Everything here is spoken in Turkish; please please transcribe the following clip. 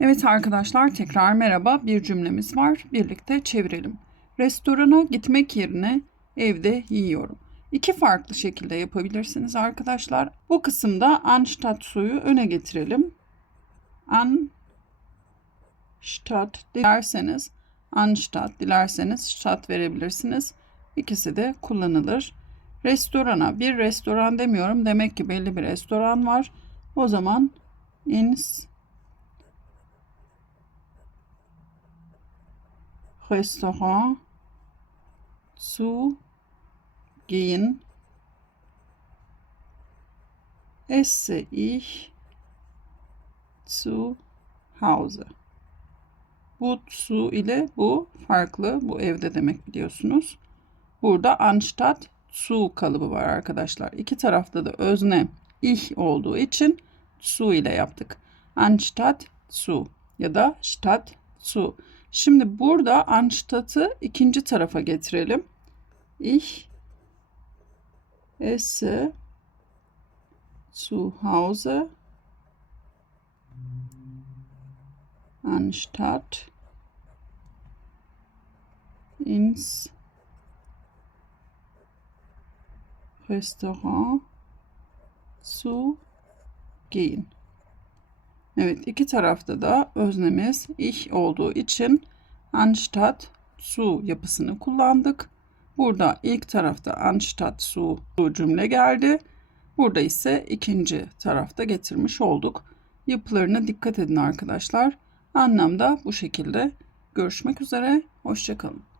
Evet arkadaşlar tekrar merhaba. Bir cümlemiz var. Birlikte çevirelim. Restorana gitmek yerine evde yiyorum. İki farklı şekilde yapabilirsiniz arkadaşlar. Bu kısımda anstatt suyu öne getirelim. Anstatt dilerseniz anstatt dilerseniz statt verebilirsiniz. İkisi de kullanılır. Restorana bir restoran demiyorum. Demek ki belli bir restoran var. O zaman ins Restaurant zu gehen, esse ich zu Hause. Bu zu ile bu farklı. Bu evde demek biliyorsunuz. Burada anstatt zu kalıbı var arkadaşlar. İki tarafta da özne ich olduğu için zu ile yaptık. Anstatt zu ya da statt zu. Şimdi burada anstatt'ı ikinci tarafa getirelim. Ich esse zu Hause anstatt ins Restaurant zu gehen. Evet iki tarafta da öznemiz ich olduğu için anstatt zu yapısını kullandık. Burada ilk tarafta anstatt zu cümle geldi. Burada ise ikinci tarafta getirmiş olduk. Yapılarına dikkat edin arkadaşlar. Anlamda bu şekilde. Görüşmek üzere. Hoşçakalın.